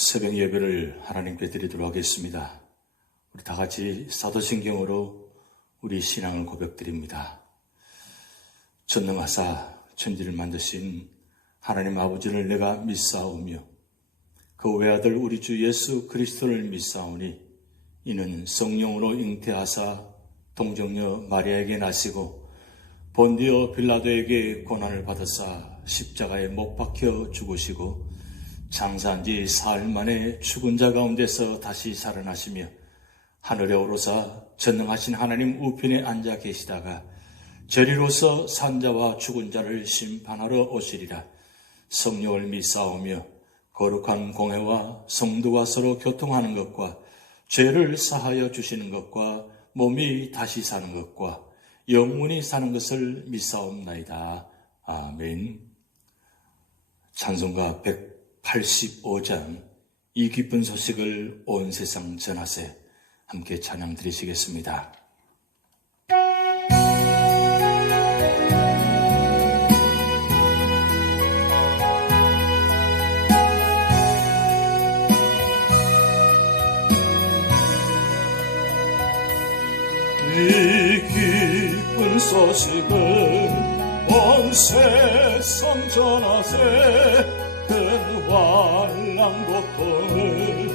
새벽 예배를 하나님께 드리도록 하겠습니다. 우리 다 같이 사도신경으로 우리 신앙을 고백드립니다. 전능하사 천지를 만드신 하나님 아버지를 내가 믿사오며 그 외아들 우리 주 예수 그리스도를 믿사오니 이는 성령으로 잉태하사 동정녀 마리아에게 나시고 본디오 빌라도에게 고난을 받으사 십자가에 못 박혀 죽으시고 장사한 지 사흘 만에 죽은 자 가운데서 다시 살아나시며 하늘에 오르사 전능하신 하나님 우편에 앉아 계시다가 저리로서 산자와 죽은 자를 심판하러 오시리라. 성령을 믿사오며 거룩한 공회와 성도가 서로 교통하는 것과 죄를 사하여 주시는 것과 몸이 다시 사는 것과 영원히 사는 것을 믿사옵나이다. 아멘. 찬송가 185장 이 기쁜 소식을 온 세상 전하세. 함께 찬양 드리시겠습니다. 이 기쁜 소식을 온 세상 전하세. 큰 환난 고통을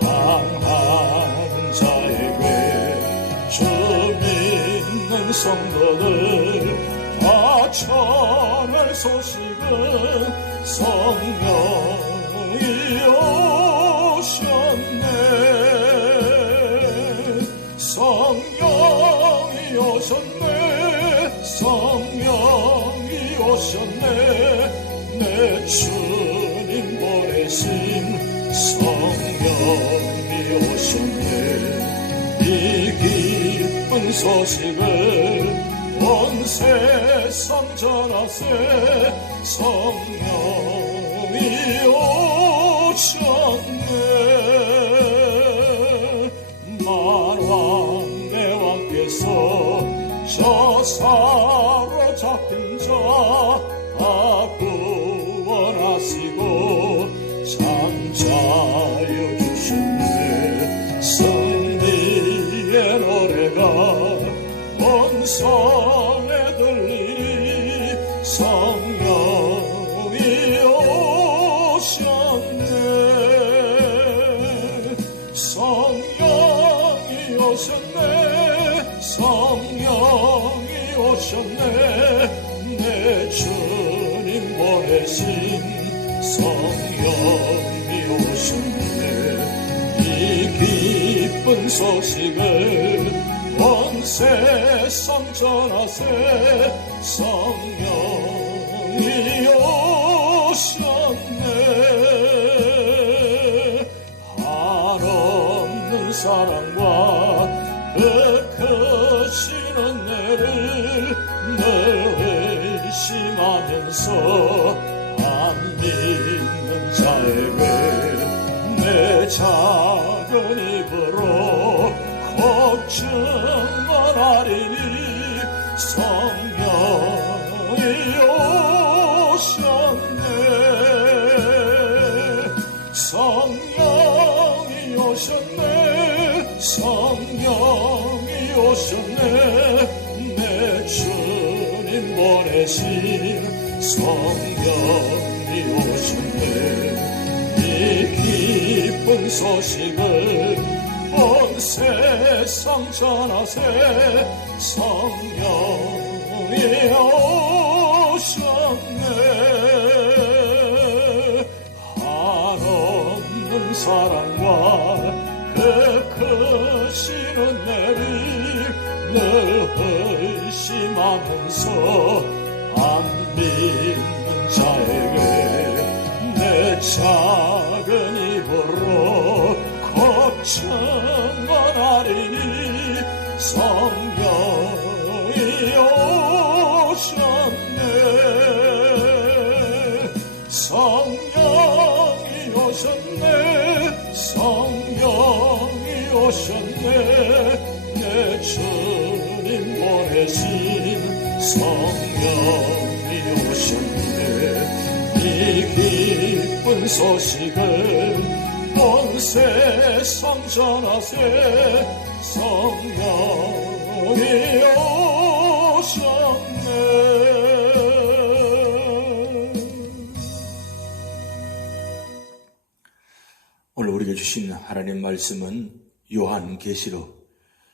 당하는 자에게 주 믿는 성도들 다 전할 소식은 성령이 오셨네. 성령이 오셨네. 성령이 오셨네. 내 주님 보내신 성령이 오셨네. 이 기쁜 소식을 온 세상 전하세. 성령이 오셨네. 만왕의 왕께서 저 사로잡힌 자 다 구원하시고 잠자여 주셨네. 승리의 노래가 온 성에 들리니 성령이 오셨네. 성령이 오셨네. 성령이 오셨네. 내 주님 보내신 성령이 오셨네. 이 기쁜 소식을 온 세상 전하세. 성령이 오셨네. 한없는 사랑과 그 크신 은혜를 늘 의심하면서 안 믿는 자에게 내 작은 입으로 곧 증언하리니 성령이 오셨네. 성령이 오셨네. 성령이 오셨네. 내 주님 보내신 성령이 오셨네. 이 기쁜 소식을 온 세상 전하세. 성령이 오셨네. 한없는 사랑과 그 크신 은혜를 늘 의심하면서 안 믿는 자에게 내 작은 입으로 곧 증언하리니 성령이 오셨네. 성령이 오셨네. 성령이 오셨네. 내 주님 보내신 성령이 오셨네. 이 기쁜 소식을 온 세상 전하세 성령이 오셨네. 오늘 우리에게 주신 하나님 말씀은 요한계시록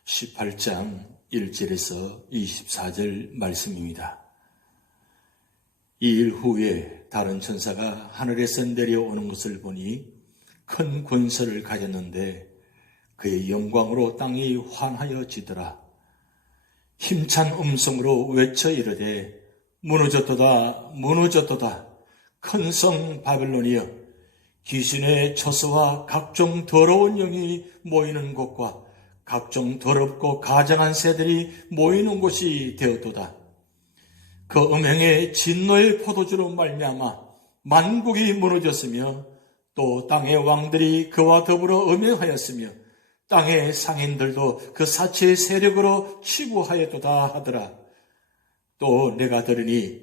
18장 1절에서 24절 말씀입니다. 이 일 후에 다른 천사가 하늘에서 내려오는 것을 보니 큰 권세를 가졌는데 그의 영광으로 땅이 환하여지더라. 힘찬 음성으로 외쳐 이르되 무너졌도다 무너졌도다 큰 성 바벨론이여 귀신의 처소와 각종 더러운 영이 모이는 곳과 각종 더럽고 가증한 새들이 모이는 곳이 되었도다. 그 음행의 진노의 포도주로 말미암아 만국이 무너졌으며 또 땅의 왕들이 그와 더불어 음행하였으며 땅의 상인들도 그 사체의 세력으로 치부하였도다 하더라. 또 내가 들으니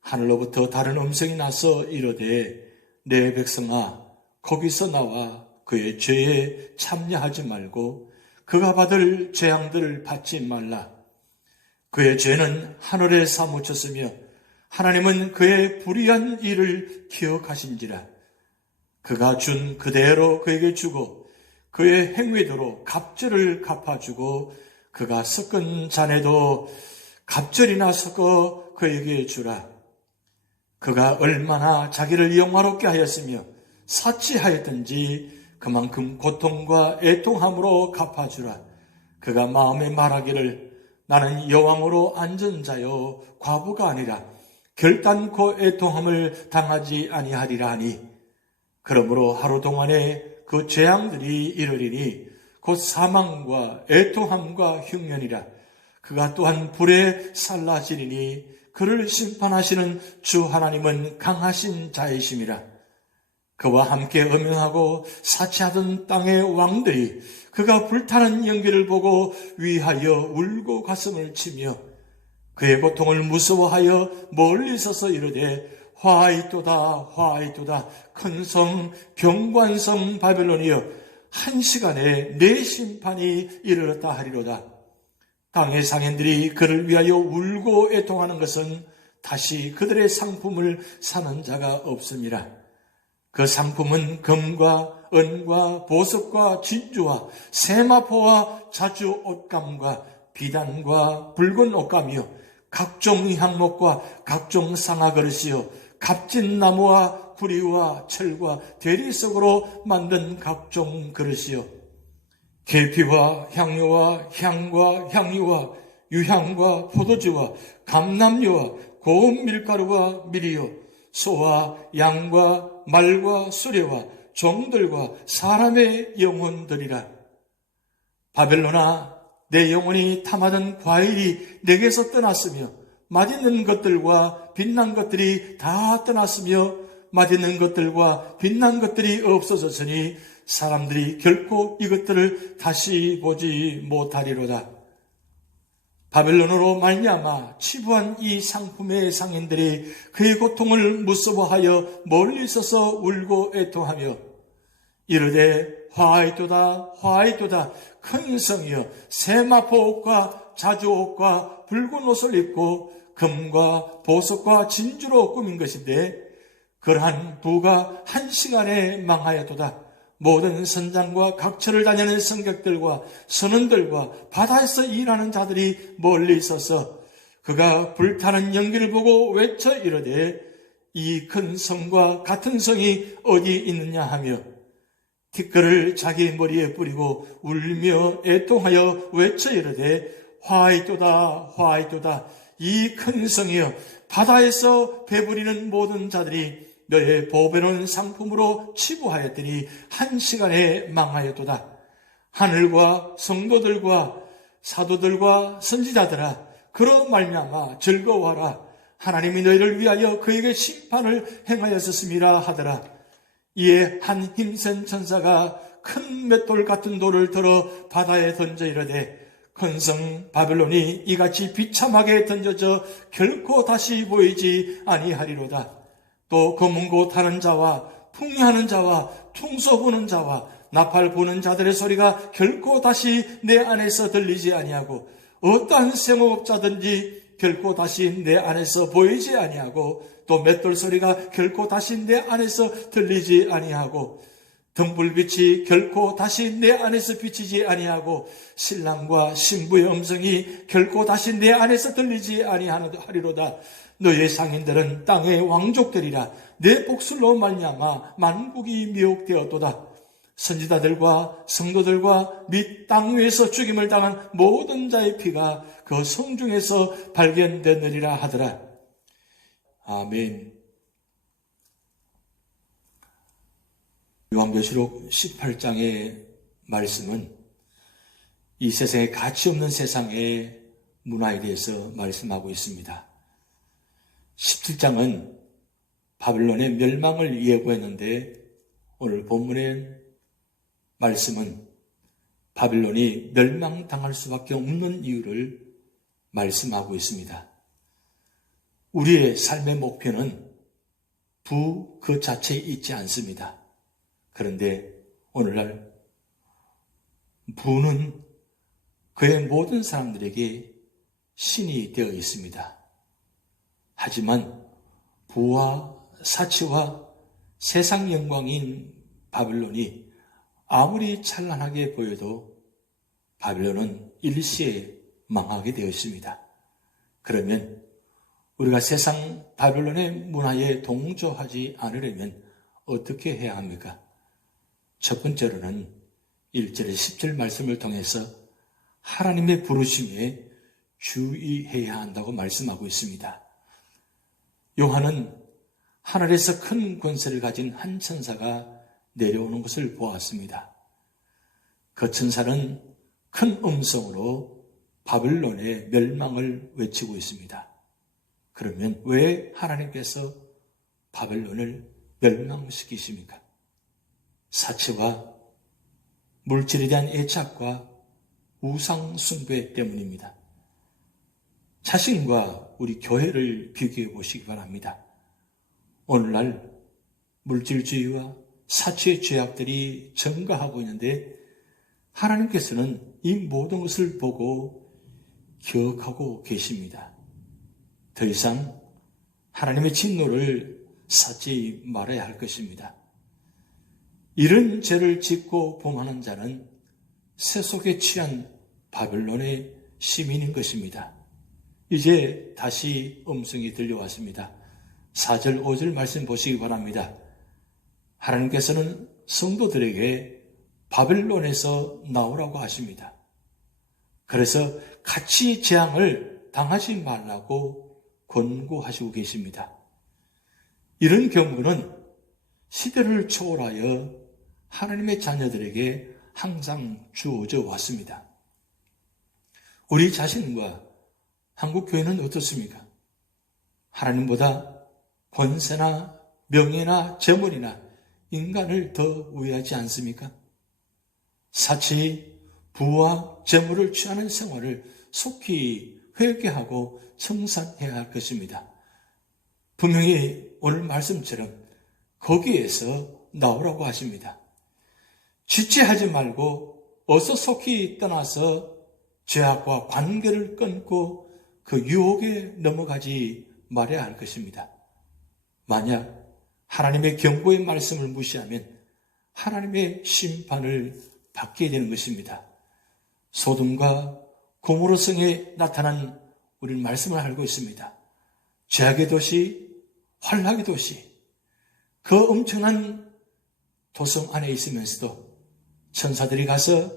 하늘로부터 다른 음성이 나서 이르되 내 백성아 거기서 나와 그의 죄에 참여하지 말고 그가 받을 재앙들을 받지 말라. 그의 죄는 하늘에 사무쳤으며 하나님은 그의 불의한 일을 기억하신지라. 그가 준 그대로 그에게 주고 그의 행위대로 갑절을 갚아주고 그가 섞은 잔에도 갑절이나 섞어 그에게 주라. 그가 얼마나 자기를 영화롭게 하였으며 사치하였든지 그만큼 고통과 애통함으로 갚아주라. 그가 마음에 말하기를 나는 여왕으로 앉은 자요 과부가 아니라 결단코 애통함을 당하지 아니하리라 하니 그러므로 하루 동안에 그 재앙들이 이르리니 곧 사망과 애통함과 흉년이라. 그가 또한 불에 살라지리니 그를 심판하시는 주 하나님은 강하신 자이심이라. 그와 함께 음행하고 사치하던 땅의 왕들이 그가 불타는 연기를 보고 위하여 울고 가슴을 치며 그의 고통을 무서워하여 멀리 서서 이르되 화이도다 화이도다 큰 성 경관성 바벨론이여 한 시간에 내 심판이 이르렀다 하리로다. 땅의 상인들이 그를 위하여 울고 애통하는 것은 다시 그들의 상품을 사는 자가 없음이라. 그 상품은 금과 은과 보석과 진주와 세마포와 자주 옷감과 비단과 붉은 옷감이요 각종 향목과 각종 상아그릇이요 값진 나무와 구리와 철과 대리석으로 만든 각종 그릇이요 계피와 향료와 향과 향유와 유향과 포도주와 감람유와 고운 밀가루와 밀이요 소와 양과 말과 수레와 종들과 사람의 영혼들이라. 바벨론아 내 영혼이 탐하던 과일이 내게서 떠났으며 맛있는 것들과 빛난 것들이 다 떠났으며 맛있는 것들과 빛난 것들이 없어졌으니 사람들이 결코 이것들을 다시 보지 못하리로다. 바벨론으로 말미암아 치부한 이 상품의 상인들이 그의 고통을 무서워하여 멀리 서서 울고 애통하며 이르되 화이도다 화이도다 큰 성이여 세마포 옷과 자주 옷과 붉은 옷을 입고 금과 보석과 진주로 꾸민 것인데 그러한 부가 한 시간에 망하였도다. 모든 선장과 각처를 다니는 성객들과 선원들과 바다에서 일하는 자들이 멀리 있어서 그가 불타는 연기를 보고 외쳐 이르되 이 큰 성과 같은 성이 어디 있느냐 하며 티끌을 자기 머리에 뿌리고 울며 애통하여 외쳐 이르되 화이도다 화이도다 이 큰 성이여 바다에서 배부리는 모든 자들이 너의 보배로운 상품으로 치부하였더니 한 시간에 망하였도다. 하늘과 성도들과 사도들과 선지자들아 그로 말미암아 즐거워하라. 하나님이 너희를 위하여 그에게 심판을 행하였었음이라 하더라. 이에 한 힘센 천사가 큰 맷돌 같은 돌을 들어 바다에 던져 이르되 큰 성 바벨론이 이같이 비참하게 던져져 결코 다시 보이지 아니하리로다. 또 검은 고 타는 자와 풍리하는 자와 퉁소 부는 자와 나팔 부는 자들의 소리가 결코 다시 내 안에서 들리지 아니하고 어떠한 생업자든지 결코 다시 내 안에서 보이지 아니하고 또 맷돌 소리가 결코 다시 내 안에서 들리지 아니하고 등불빛이 결코 다시 내 안에서 비치지 아니하고 신랑과 신부의 음성이 결코 다시 내 안에서 들리지 아니하리로다. 너의 상인들은 땅의 왕족들이라. 내 복술로 말미암아 만국이 미혹되었도다. 선지자들과 성도들과 및 땅 위에서 죽임을 당한 모든 자의 피가 그 성중에서 발견되느니라 하더라. 아멘. 요한계시록 18장의 말씀은 이 세상에 가치 없는 세상의 문화에 대해서 말씀하고 있습니다. 17장은 바빌론의 멸망을 예고했는데 오늘 본문의 말씀은 바빌론이 멸망당할 수밖에 없는 이유를 말씀하고 있습니다. 우리의 삶의 목표는 부 그 자체에 있지 않습니다. 그런데 오늘날 부는 그의 모든 사람들에게 신이 되어 있습니다. 하지만 부와 사치와 세상 영광인 바빌론이 아무리 찬란하게 보여도 바빌론은 일시에 망하게 되어 있습니다. 그러면 우리가 세상 바빌론의 문화에 동조하지 않으려면 어떻게 해야 합니까? 첫 번째로는 1절 10절 말씀을 통해서 하나님의 부르심에 주의해야 한다고 말씀하고 있습니다. 요한은 하늘에서 큰 권세를 가진 한 천사가 내려오는 것을 보았습니다. 그 천사는 큰 음성으로 바빌론의 멸망을 외치고 있습니다. 그러면 왜 하나님께서 바빌론을 멸망시키십니까? 사치와 물질에 대한 애착과 우상 숭배 때문입니다. 자신과 우리 교회를 비교해 보시기 바랍니다. 오늘날 물질주의와 사치의 죄악들이 증가하고 있는데 하나님께서는 이 모든 것을 보고 기억하고 계십니다. 더 이상 하나님의 진노를 쌓지 말아야 할 것입니다. 이런 죄를 짓고 범하는 자는 세속에 취한 바빌론의 시민인 것입니다. 이제 다시 음성이 들려왔습니다. 4절, 5절 말씀 보시기 바랍니다. 하나님께서는 성도들에게 바빌론에서 나오라고 하십니다. 그래서 같이 재앙을 당하지 말라고 권고하시고 계십니다. 이런 경고는 시대를 초월하여 하나님의 자녀들에게 항상 주어져 왔습니다. 우리 자신과 한국교회는 어떻습니까? 하나님보다 권세나 명예나 재물이나 인간을 더 우애하지 않습니까? 사치, 부와 재물을 취하는 생활을 속히 회개하고 청산해야 할 것입니다. 분명히 오늘 말씀처럼 거기에서 나오라고 하십니다. 지체하지 말고 어서 속히 떠나서 죄악과 관계를 끊고 그 유혹에 넘어가지 말아야 할 것입니다. 만약 하나님의 경고의 말씀을 무시하면 하나님의 심판을 받게 되는 것입니다. 소돔과 고모라 성에 나타난 우리는 말씀을 알고 있습니다. 죄악의 도시, 환락의 도시, 그 엄청난 도성 안에 있으면서도 천사들이 가서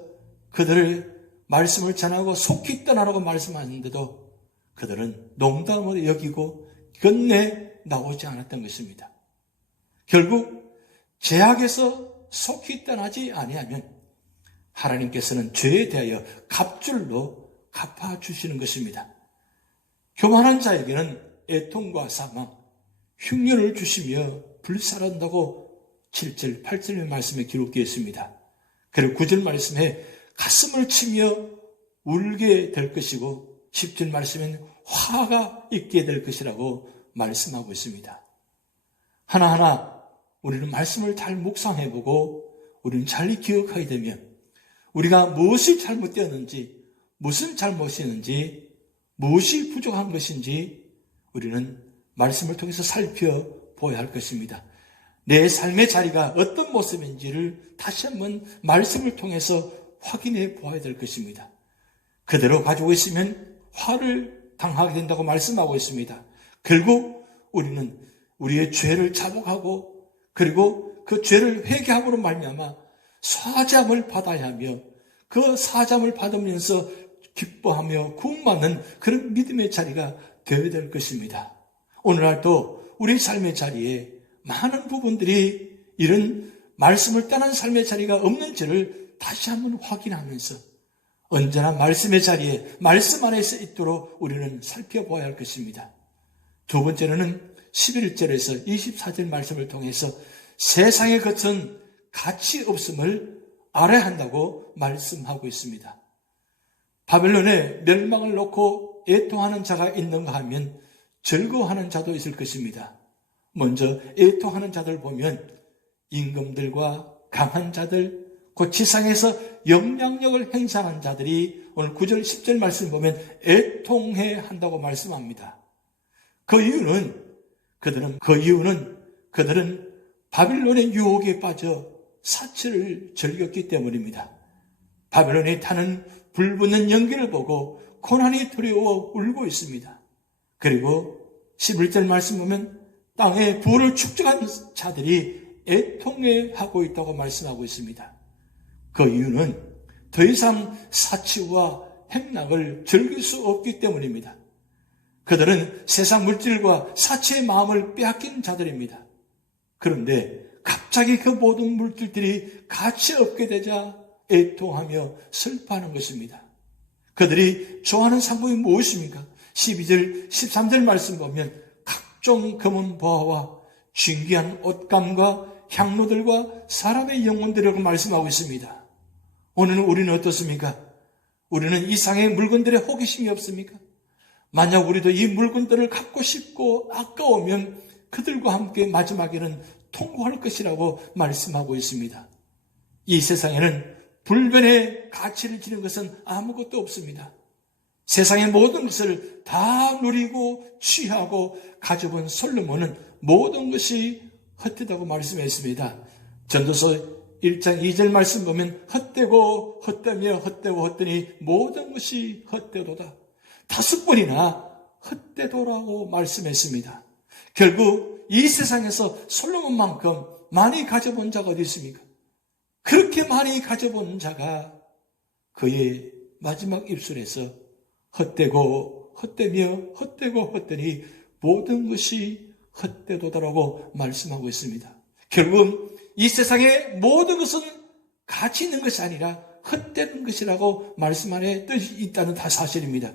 그들을 말씀을 전하고 속히 떠나라고 말씀하는데도 그들은 농담으로 여기고 끝내 나오지 않았던 것입니다. 결국 죄악에서 속히 떠나지 아니하면 하나님께서는 죄에 대하여 갑줄로 갚아주시는 것입니다. 교만한 자에게는 애통과 사망, 흉년을 주시며 불살한다고 7절, 8절의 말씀에 기록되어 있습니다. 그리고 9절 말씀에 가슴을 치며 울게 될 것이고 10절 말씀엔 화가 있게 될 것이라고 말씀하고 있습니다. 하나하나 우리는 말씀을 잘 묵상해보고 우리는 잘 기억하게 되면 우리가 무엇이 잘못되었는지, 무슨 잘못이었는지, 무엇이 부족한 것인지 우리는 말씀을 통해서 살펴보아야 할 것입니다. 내 삶의 자리가 어떤 모습인지를 다시 한번 말씀을 통해서 확인해 보아야 될 것입니다. 그대로 가지고 있으면 화를 당하게 된다고 말씀하고 있습니다. 결국 우리는 우리의 죄를 자복하고 그리고 그 죄를 회개함으로 말미암아 사함을 받아야 하며 그 사함을 받으면서 기뻐하며 구원받는 그런 믿음의 자리가 되어야 될 것입니다. 오늘날도 우리 삶의 자리에 많은 부분들이 이런 말씀을 떠난 삶의 자리가 없는지를 다시 한번 확인하면서 언제나 말씀의 자리에 말씀 안에서 있도록 우리는 살펴보아야 할 것입니다. 두 번째로는 11절에서 24절 말씀을 통해서 세상의 것은 가치 없음을 알아야 한다고 말씀하고 있습니다. 바벨론에 멸망을 놓고 애통하는 자가 있는가 하면 즐거워하는 자도 있을 것입니다. 먼저 애통하는 자들 보면 임금들과 강한 자들, 그 지상에서 영향력을 행사하는 자들이 오늘 9절 10절 말씀 보면 애통해 한다고 말씀합니다. 그 이유는 그들은 바빌론의 유혹에 빠져 사치를 즐겼기 때문입니다. 바빌론에 타는 불붙는 연기를 보고 고난이 두려워 울고 있습니다. 그리고 11절 말씀 보면 땅에 부를 축적한 자들이 애통해하고 있다고 말씀하고 있습니다. 그 이유는 더 이상 사치와 행락을 즐길 수 없기 때문입니다. 그들은 세상 물질과 사치의 마음을 빼앗긴 자들입니다. 그런데 갑자기 그 모든 물질들이 가치 없게 되자 애통하며 슬퍼하는 것입니다. 그들이 좋아하는 상품이 무엇입니까? 12절, 13절 말씀 보면 각종 금은 보화와 진귀한 옷감과 향로들과 사람의 영혼들이라고 말씀하고 있습니다. 오늘 우리는 어떻습니까? 우리는 이상의 물건들에 호기심이 없습니까? 만약 우리도 이 물건들을 갖고 싶고 아까우면 그들과 함께 마지막에는 통고할 것이라고 말씀하고 있습니다. 이 세상에는 불변의 가치를 지닌 것은 아무것도 없습니다. 세상의 모든 것을 다 누리고 취하고 가져본 솔로몬은 모든 것이 헛되다고 말씀했습니다. 전도서 1장 2절 말씀 보면 헛되고 헛되며 헛되고 헛되니 모든 것이 헛되도다. 5번이나 헛되도라고 말씀했습니다. 결국 이 세상에서 솔로몬만큼 많이 가져본 자가 어디 있습니까? 그렇게 많이 가져본 자가 그의 마지막 입술에서 헛되고 헛되며 헛되고 헛되니 모든 것이 헛되도다라고 말씀하고 있습니다. 결국 이 세상의 모든 것은 가치 있는 것이 아니라 헛되는 것이라고 말씀 안에 뜻이 있다는 다 사실입니다.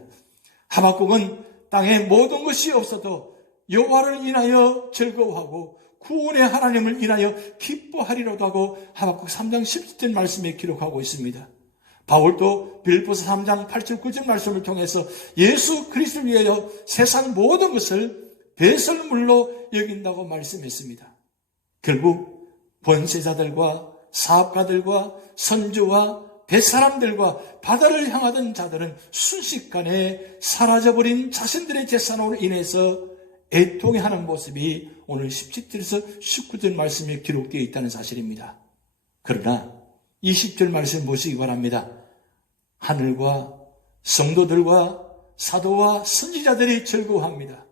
하박국은 땅에 모든 것이 없어도 여호와를 인하여 즐거워하고 구원의 하나님을 인하여 기뻐하리로도 하고 하박국 3장 17절 말씀에 기록하고 있습니다. 바울도 빌립보서 3장 8절 9절 말씀을 통해서 예수 그리스도를 위하여 세상 모든 것을 배설물로 여긴다고 말씀했습니다. 결국 권세자들과 사업가들과 선조와 뱃사람들과 바다를 향하던 자들은 순식간에 사라져버린 자신들의 재산으로 인해서 애통해하는 모습이 오늘 17절에서 19절 말씀에 기록되어 있다는 사실입니다. 그러나 20절 말씀 보시기 바랍니다. 하늘과 성도들과 사도와 선지자들이 즐거워합니다.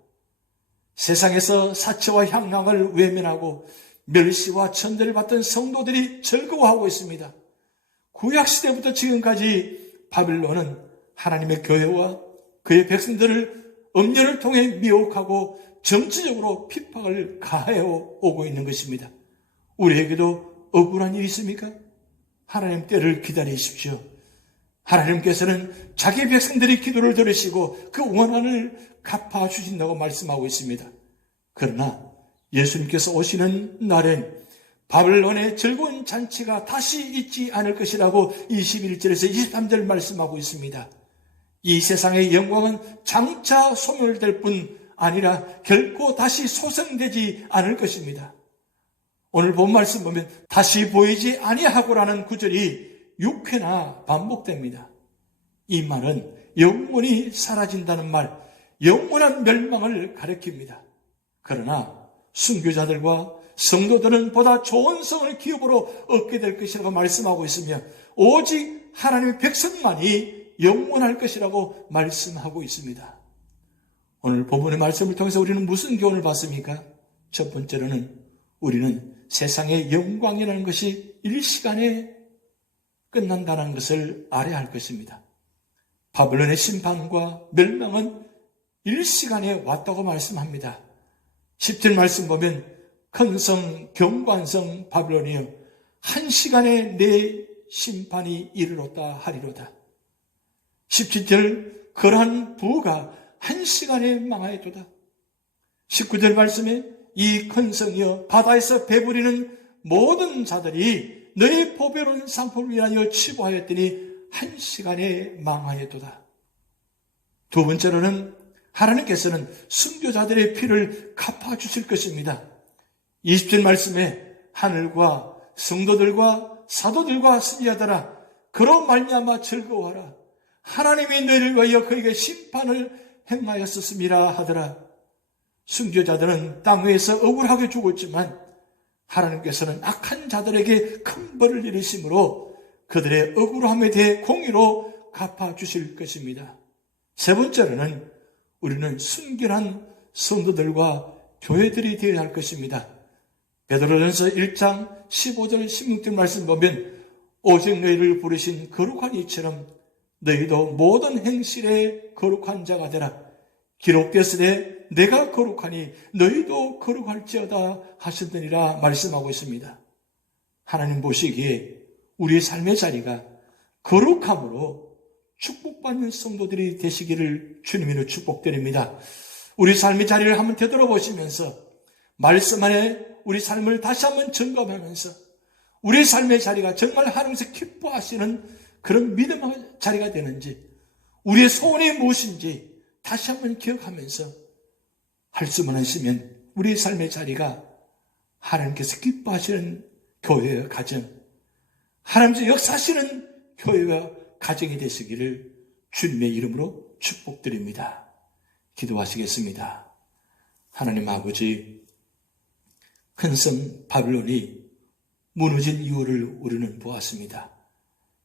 세상에서 사치와 향락을 외면하고 멸시와 천대를 받던 성도들이 즐거워하고 있습니다. 구약시대부터 지금까지 바빌론은 하나님의 교회와 그의 백성들을 음녀를 통해 미혹하고 정치적으로 핍박을 가해오 오고 있는 것입니다. 우리에게도 억울한 일이 있습니까? 하나님 때를 기다리십시오. 하나님께서는 자기 백성들이 기도를 들으시고 그 원한을 갚아주신다고 말씀하고 있습니다. 그러나 예수님께서 오시는 날엔 바벨론의 즐거운 잔치가 다시 있지 않을 것이라고 21절에서 23절 말씀하고 있습니다. 이 세상의 영광은 장차 소멸될 뿐 아니라 결코 다시 소생되지 않을 것입니다. 오늘 본 말씀 보면 다시 보이지 아니하고라는 구절이 6회나 반복됩니다. 이 말은 영원히 사라진다는 말, 영원한 멸망을 가리킵니다. 그러나 순교자들과 성도들은 보다 좋은 성을 기업으로 얻게 될 것이라고 말씀하고 있으며 오직 하나님의 백성만이 영원할 것이라고 말씀하고 있습니다. 오늘 본문의 말씀을 통해서 우리는 무슨 교훈을 받습니까? 첫 번째로는 우리는 세상의 영광이라는 것이 일시간에 끝난다는 것을 알아야 할 것입니다. 바벨론의 심판과 멸망은 일시간에 왔다고 말씀합니다. 10절 말씀 보면 큰 성 경관성 바벨론이여 한 시간에 내 심판이 이르렀다 하리로다. 17절 그러한 부가 한 시간에 망하였도다. 19절 말씀에 이 큰 성이여 바다에서 배부리는 모든 자들이 너의 보배로운 상품을 위하여 치부하였더니 한 시간에 망하였도다. 두 번째로는 하나님께서는 순교자들의 피를 갚아주실 것입니다. 20절 말씀에 하늘과 성도들과 사도들과 선지자들아 그로 말미암아 즐거워하라. 하나님이 너희를 위하여 그에게 심판을 행하였었음이라 하더라. 순교자들은 땅 위에서 억울하게 죽었지만 하나님께서는 악한 자들에게 큰 벌을 내리심으로 그들의 억울함에 대해 공의로 갚아주실 것입니다. 세 번째로는 우리는 순결한 성도들과 교회들이 되어야 할 것입니다. 베드로전서 1장 15절 16절 말씀 보면 오직 너희를 부르신 거룩한 이처럼 너희도 모든 행실에 거룩한 자가 되라. 기록되으되 내가 거룩하니 너희도 거룩할지어다 하셨느니라 말씀하고 있습니다. 하나님 보시기에 우리의 삶의 자리가 거룩함으로 축복받는 성도들이 되시기를 주님으로 축복드립니다. 우리 삶의 자리를 한번 되돌아보시면서 말씀 안에 우리 삶을 다시 한번 점검하면서 우리 삶의 자리가 정말 하나님께서 기뻐하시는 그런 믿음의 자리가 되는지 우리의 소원이 무엇인지 다시 한번 기억하면서 할 수만 하시면 우리의 삶의 자리가 하나님께서 기뻐하시는 교회와 가정, 하나님께서 역사하시는 교회와 가정이 되시기를 주님의 이름으로 축복드립니다. 기도하시겠습니다. 하나님 아버지, 큰 성 바벨론이 무너진 이유를 우리는 보았습니다.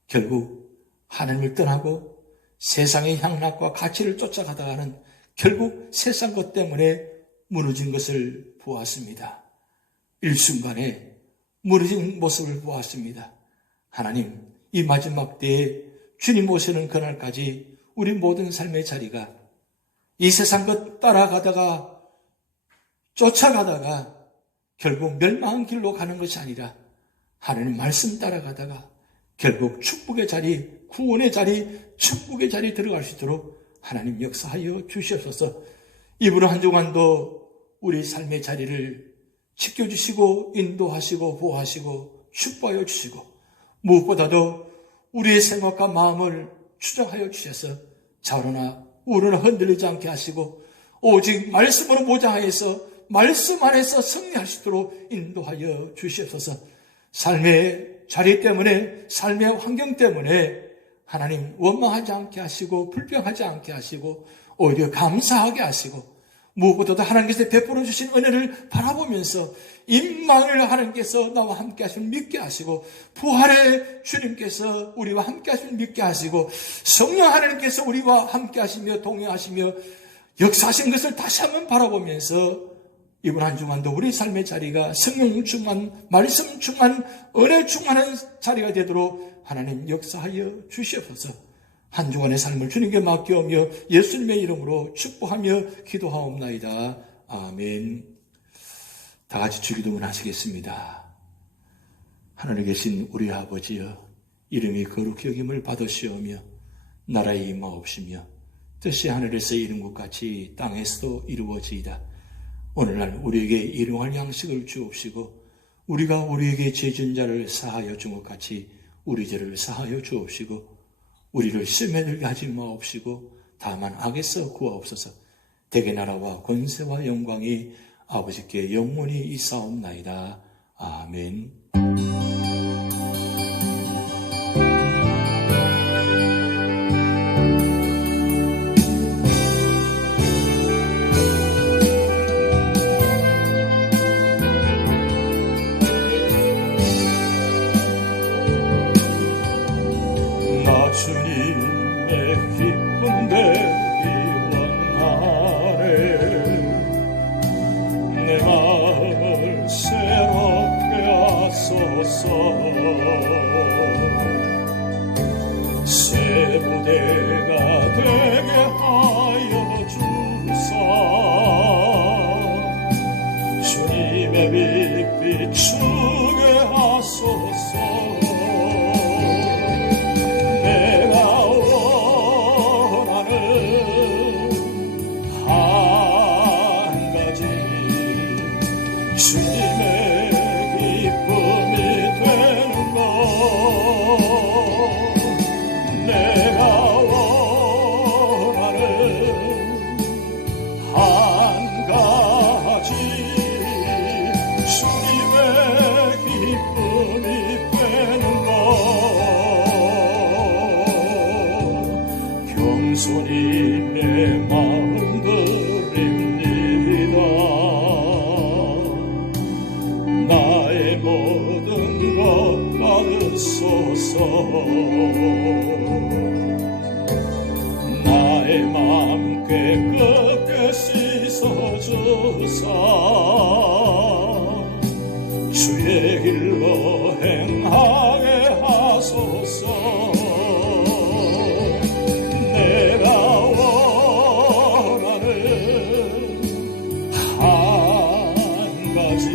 결국 하나님을 떠나고 세상의 향락과 가치를 쫓아가다가는 결국 세상 것 때문에 무너진 것을 보았습니다. 일순간에 무너진 모습을 보았습니다. 하나님, 이 마지막 때에 주님 오시는 그날까지 우리 모든 삶의 자리가 이 세상 것 따라가다가 쫓아가다가 결국 멸망한 길로 가는 것이 아니라 하나님 말씀 따라가다가 결국 축복의 자리, 구원의 자리, 천국의 자리에 들어갈 수 있도록 하나님 역사하여 주시옵소서. 이번 한 주간도 우리 삶의 자리를 지켜주시고 인도하시고 보호하시고 축복하여 주시고 무엇보다도 우리의 생각과 마음을 추정하여 주셔서 좌우나 우로나 흔들리지 않게 하시고 오직 말씀으로 모장하여서 말씀 안에서 승리할 수 있도록 인도하여 주시옵소서. 삶의 자리 때문에 삶의 환경 때문에 하나님 원망하지 않게 하시고 불평하지 않게 하시고 오히려 감사하게 하시고 무엇보다도 하나님께서 베풀어 주신 은혜를 바라보면서 임망을 하나님께서 나와 함께 하시면 믿게 하시고 부활의 주님께서 우리와 함께 하시면 믿게 하시고 성령 하나님께서 우리와 함께 하시며 동행하시며 역사하신 것을 다시 한번 바라보면서 이번 한 주간도 우리 삶의 자리가 성령 충만, 말씀 충만, 은혜 충만한 자리가 되도록 하나님 역사하여 주시옵소서. 한 주간의 삶을 주님께 맡겨오며 예수님의 이름으로 축복하며 기도하옵나이다. 아멘. 다 같이 주기도문 하시겠습니다. 하늘에 계신 우리 아버지여, 이름이 거룩히 여김을 받으시오며 나라에 임하옵시며 뜻이 하늘에서 이룬 것 같이 땅에서도 이루어지이다. 오늘날 우리에게 일용할 양식을 주옵시고 우리가 우리에게 죄진 자를 사하여 준 것 같이 우리 죄를 사하여 주옵시고 우리를 시험에 들게 하지 마옵시고 다만 악에서 구하옵소서. 대개 나라와 권세와 영광이 아버지께 영원히 있사옵나이다. 아멘. 나 주님의 기쁨 되기 원하네. 내 마음을 새롭게 하소서. 새 부대가 되게 하여 주사. 주님의 빛 비추게 하소서. 주님의 기쁨이 되는 것, 내가 원하는 한 가지. 주님의 기쁨이 되는 것, 겸손히 내 마음 드립니다. 나의 모든 것 받으소서. 나의 맘 깨끗게 씻어주사. 주의 길로 행하게 하소서. 내가 원하는 한 가지.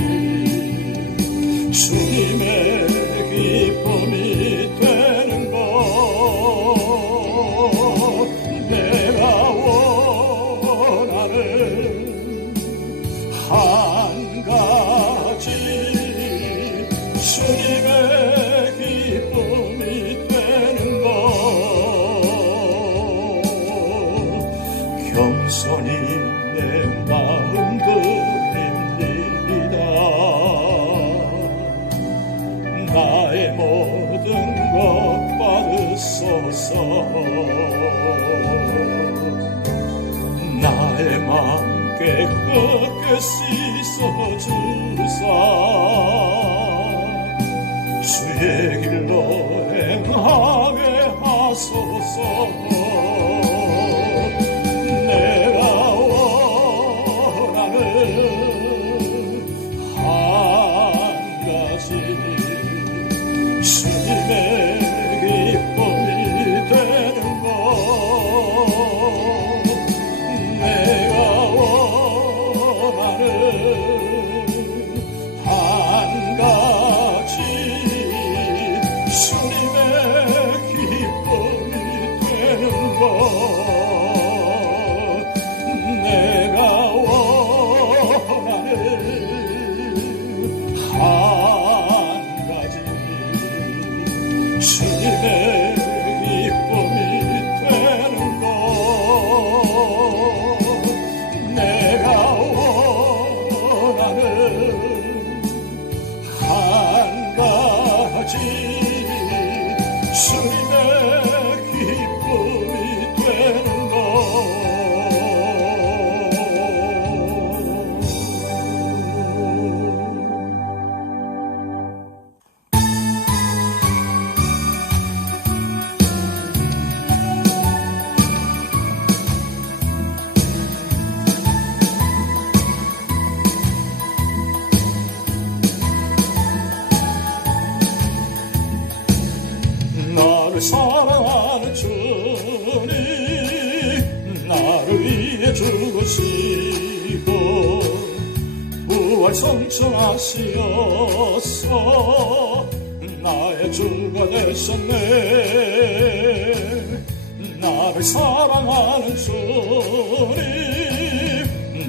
주님의 기쁨이 되는 것, 내가 원하는 한 가지. 주님의 기쁨이 되는 것, 겸손히 내 마음 드립니다. 나의 모든 것 받으소서. 나의 맘 깨끗게 씻어주사. 주의 길로 행하게 하소서. 내가 원하는 한 가지. 주님의 기쁨이 되는 것, 내가 원하는 한 가지. 주님의 기쁨이 되는 것, 내가 원하는 한 가지. 주님의 기쁨이 되는 것, 내가 원하는 한 가지. 주님의 기쁨이 되는 것. 나를 사랑하는 주님, 나를 위해 죽으시고 부활 성천하시어서 나의 주가 되셨네. 나를 사랑하는 주님,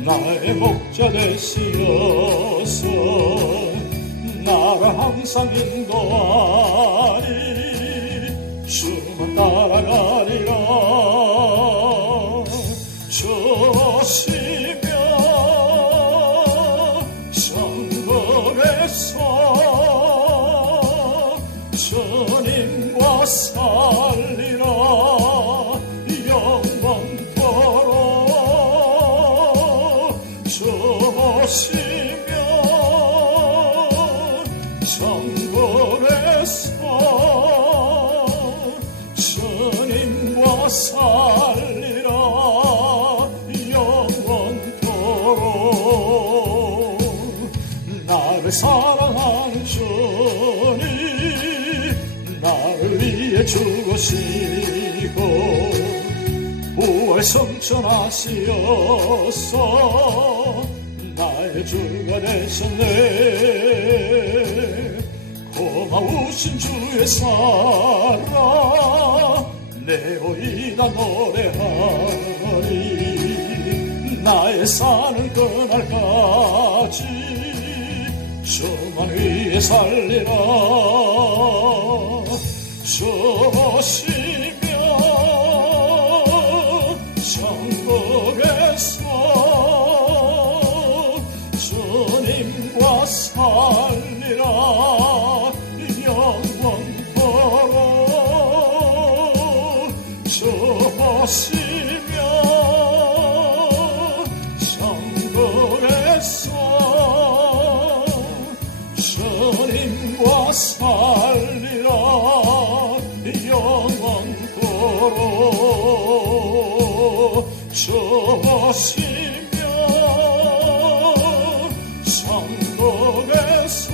나의 목자 되시어서 나를 항상 인도하니 주만 따라가리라. 주시며 천국에서 주님과 살리라 영원토록 주시면 천국에서 주님과 살리라 영원토록 나를 사랑하는 주님 나를 위해 죽으시고 부활 성천하시어서 나의 주가 되셨네 고마우신 주의 사랑 내 오이다 노래하리 나의 사는 그날까지 주만 위해 살리라 주시면 천국에서 주님과 살리라 영원토록 주시면 천국에서 주님과 살리라 영원토록 주시면 천국에서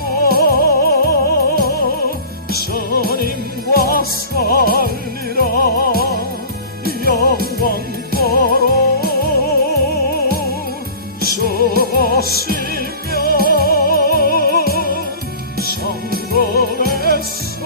주님과 살리라 영원토록 주시면 천국에서